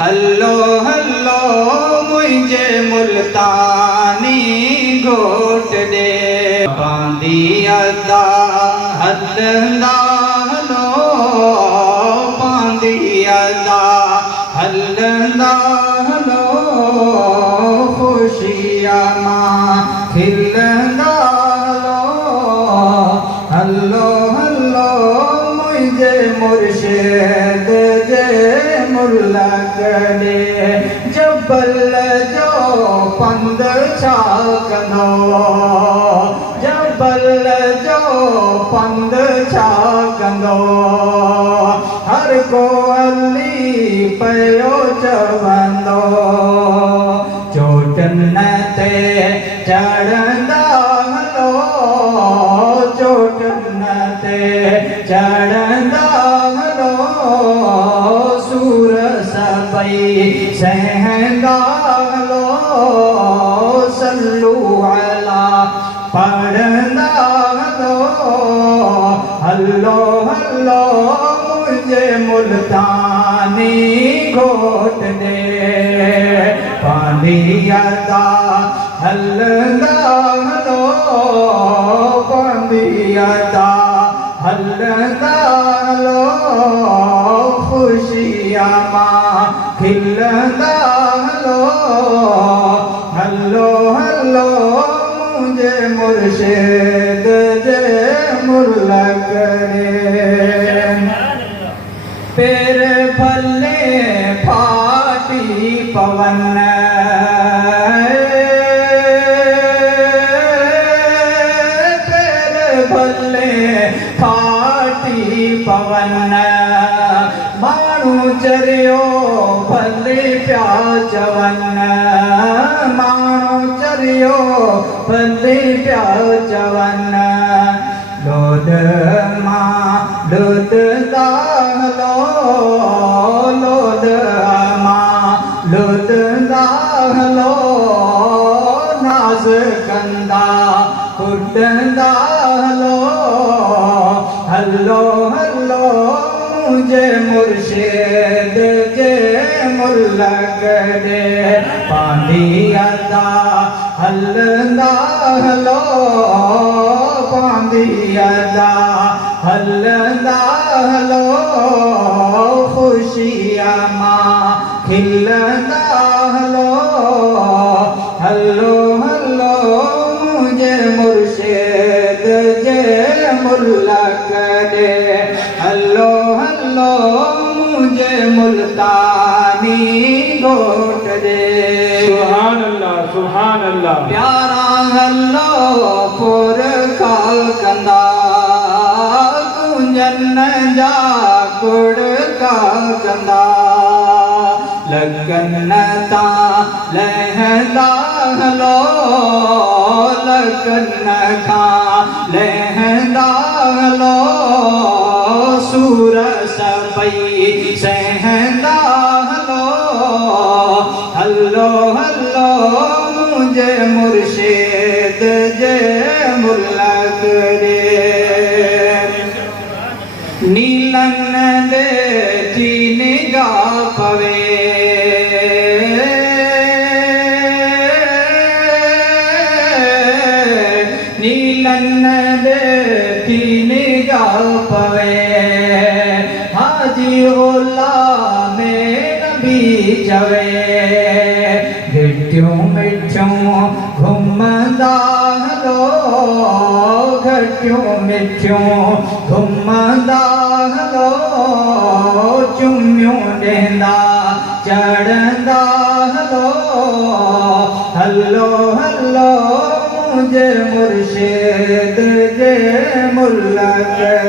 hello hello मुझे मुल्तानी घोट दे बांदी अदा हल्ला हलो बांदी अदा हल्ला हलो खुशियाँ माँ खिलना हल्लो हल्लो मुझे मुर्शिद जे मुल्ला करे जबल जो पंद छाकनो जबल जो पंद छाकनो हर को अली पयो चवंदो चोटन ते चढ़ंदा हलो चोटन ते चढ़ंदा हलो सूर सबई सहंदा हलो सल्लू अला पढ़ंदा हलो हल्लो हल्लो मुझे मुल्तानी घोट दे पानी अदा हल्ला हलो पानी अदा हल्ला हलो खुशियाँ माँ खिलना हलो हल्लो हल्लो मुझे मुर्शिद जे मुल्ला करे पैर भले फाटी पवन पैर भले फाटी पवन माण्हू चरियो भले प्या चवन माण्हू चरियो भले प्या चवन लोद मां लोद दाहलो लोद मां लोद दाहलो नाज कंदा कुटंदा हलो हल्लो हल्लो मुझे मुर्शिद जे मुल्ला करे पानी अदा हल्ला हलो पानी अदा हल्ला हलो खुशियाँ माँ खिलना हलो हल्लो हल्लो मुझे मुर्शिद जे मुल्ला करे हल्लो हल्लो मुझे मुल्तानी घोट दे सुभान अल्लाह प्यारा हल्लो पुर खाल कंदा कुंजन जा कुड़ का कंदा लगन ता लहंदा हलो लगन का लहंदा हलो सूर सबई सहंदा हलो हल्लो हल्लो मुझे मुर्शिद जे मुल्ला करे नीलन दे जी निगाह पवे नीलन दे जी निगाह पवे हाजी ओला में नबी चवे घटियों मिठियों घुमंदा हलो घटियों मिठियों घुमंदा हलो चुम्मियों ॾेंदा चढ़ंदा हलो हल्लो हल्लो मुझे मुर्शिद जे मुल्ला